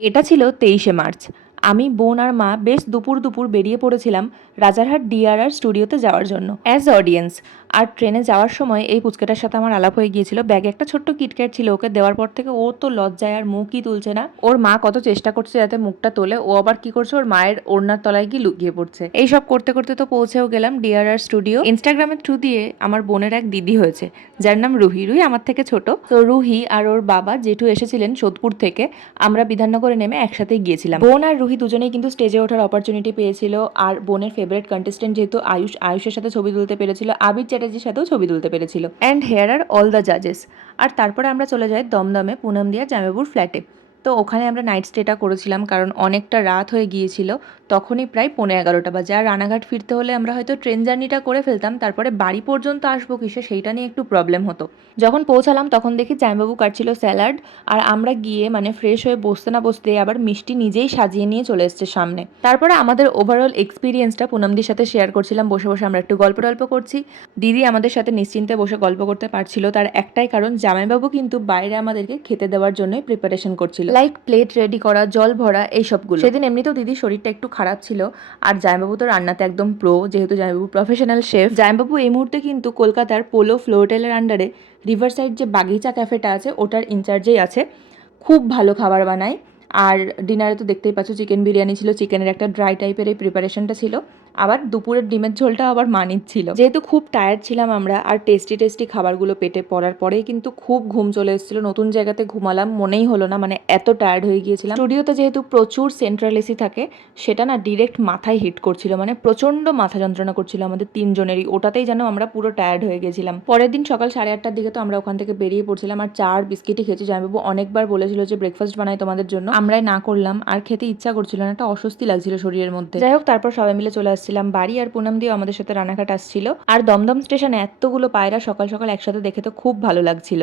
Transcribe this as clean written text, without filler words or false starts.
এটা ছিল ২৩শে মার্চ। আমি, বোন আর মা বেশ দুপুর দুপুর বেরিয়ে পড়েছিলাম রাজারহাট ডিআরআর স্টুডিওতে যাওয়ার জন্য অ্যাজ অডিয়েন্স। আর ট্রেনে যাওয়ার সময় এই পুচকেটার সাথে আমার আলাপ হয়ে গিয়েছিল। ব্যাগে একটা ছোট্ট কিটক্যাট ছিল, ওকে দেওয়ার পর থেকে ও তো লজ্জায় আর মুখই তুলছে না। ওর মা কত চেষ্টা করছে যাতে মুখটা তোলে, ও আবার কি করছে, ওর মায়ের ওড়নার তলায় গিয়ে লুকিয়ে পড়ছে। এইসব করতে করতে তো পৌঁছেও গেলাম ডিআরআর স্টুডিও। ইনস্টাগ্রামের থ্রু দিয়ে আমার বোনের এক দিদি হয়েছে যার নাম রুহি। রুহি আমার থেকে ছোট। তো রুহি আর ওর বাবা জেঠু এসেছিলেন সোদপুর থেকে। আমরা বিধাননগরে নেমে একসাথেই গিয়েছিলাম। বোন আর রুহি দুজনেই কিন্তু স্টেজে ওঠার অপরচুনিটি পেয়েছিল। আর বোনের ফেভারিট কন্টেস্টেন্ট যেহেতু আয়ুষ, আয়ুষের সাথে ছবি তুলতে পেরেছিল, আবির চ্যাটার্জির সাথেও ছবি তুলতে পেরেছিল। And here are all the জাজেস। আর তারপরে আমরা চলে যাই দমদমে পুনম দিয়া জামাইবাবুর ফ্ল্যাটে। তো ওখানে আমরা নাইট স্টেটা করেছিলাম, কারণ অনেকটা রাত হয়ে গিয়েছিল। তখনই প্রায় 11:15 বাজে। আর রানাঘাট ফিরতে হলে আমরা হয়তো ট্রেন জার্নিটা করে ফেলতাম, তারপরে বাড়ি পর্যন্ত আসবো কিসে সেইটা নিয়ে একটু প্রবলেম হতো। যখন পৌঁছালাম তখন দেখি জামাইবাবু কাটছিল স্যালাড, আর আমরা গিয়ে মানে ফ্রেশ হয়ে বসতে না বসতে আবার মিষ্টি নিজেই সাজিয়ে নিয়ে চলে এসছে সামনে। তারপরে আমাদের ওভারঅল এক্সপিরিয়েন্সটা পুনমদির সাথে শেয়ার করছিলাম। বসে বসে আমরা একটু গল্প টল্প করছি। দিদি আমাদের সাথে নিশ্চিন্তে বসে গল্প করতে পারছিল, তার একটাই কারণ, জামাইবাবু কিন্তু বাইরে আমাদেরকে খেতে দেওয়ার জন্যই প্রিপারেশন করছিল, লাইক প্লেট রেডি করা, জল ভরা, এইসবগুলো। সেদিন এমনিতেও দিদির শরীরটা একটু খারাপ ছিল। আর জামাইবাবু তো রান্নাতে একদম প্রো, যেহেতু জামাইবাবু প্রফেশনাল শেফ। জামাইবাবু এই মুহূর্তে কিন্তু কলকাতার পোলো ফ্লোটেলের আন্ডারে রিভার সাইড যে বাগিচা ক্যাফেটা আছে ওটার ইনচার্জেই আছে। খুব ভালো খাবার বানায়। আর ডিনারে তো দেখতেই পাচ্ছ চিকেন বিরিয়ানি ছিল, চিকেনের একটা ড্রাই টাইপের এই প্রিপারেশনটা ছিল। আবার দুপুরের ডিমের ঝোলটা আবার মানিক ছিল। যেহেতু খুব টায়ার্ড ছিলাম আমরা, আর টেস্টি টেস্টি খাবারগুলো পেটে পড়ার পরেই কিন্তু খুব ঘুম চলে এসেছিল। নতুন জায়গাতে ঘুমালাম মনেই হলো না, মানে এত টায়ার্ড হয়ে গিয়েছিলাম। স্টুডিওতে যেহেতু প্রচুর সেন্ট্রাল এসি থাকে, সেটা না ডিরেক্ট মাথায় হিট করছিল, মানে প্রচণ্ড মাথা যন্ত্রণা করছিল আমাদের তিনজনেরই। ওটাতেই যেন আমরা পুরো টায়ার্ড হয়ে গেছিলাম। পরের দিন সকাল 8:30টার দিকে তো আমরা ওখান থেকে বেরিয়ে পড়ছিলাম, আর চা আর বিস্কিটই খেয়েছি। জামাইবাবু অনেকবার বলেছিল যে ব্রেকফাস্ট বানাই তোমাদের জন্য, আমরাই না করলাম। আর খেতে ইচ্ছা করছিল না, একটা অস্বস্তি লাগছিল শরীরের মধ্যে। যাই হোক, তারপর সবাই মিলে চলে আসছিলাম বাড়ি। আর পুনম দিও আমাদের সাথে রানাঘাট আসছিল। আর দমদম স্টেশনে এতগুলো পায়রা সকাল সকাল একসাথে দেখে তো খুব ভালো লাগছিল।